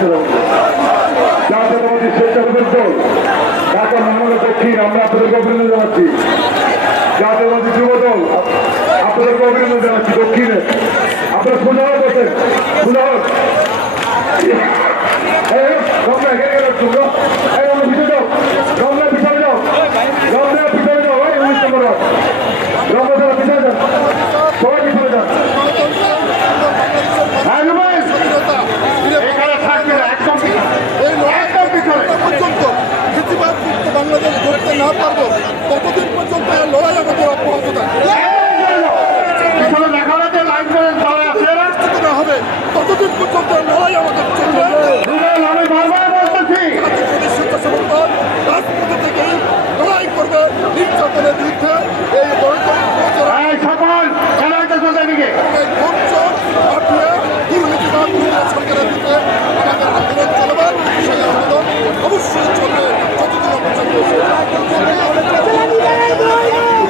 হয়েছিল জাতীয়তাবাদী সেক্টর বিদ্যুৎ আমরা আপনাদেরকে অভিনন্দন জানাচ্ছি। জাতীয়বাদী যুবদল, আপনাদেরকে অভিনন্দন দক্ষিণে। আপনারা সুযোগ করছেন সুযোগ না পারব। ততদিন পর্যন্ত লড়াই আমাদের অব্যাহত থাকবে? হবে। ততদিন পর্যন্ত লড়াই আমাদের চলবে?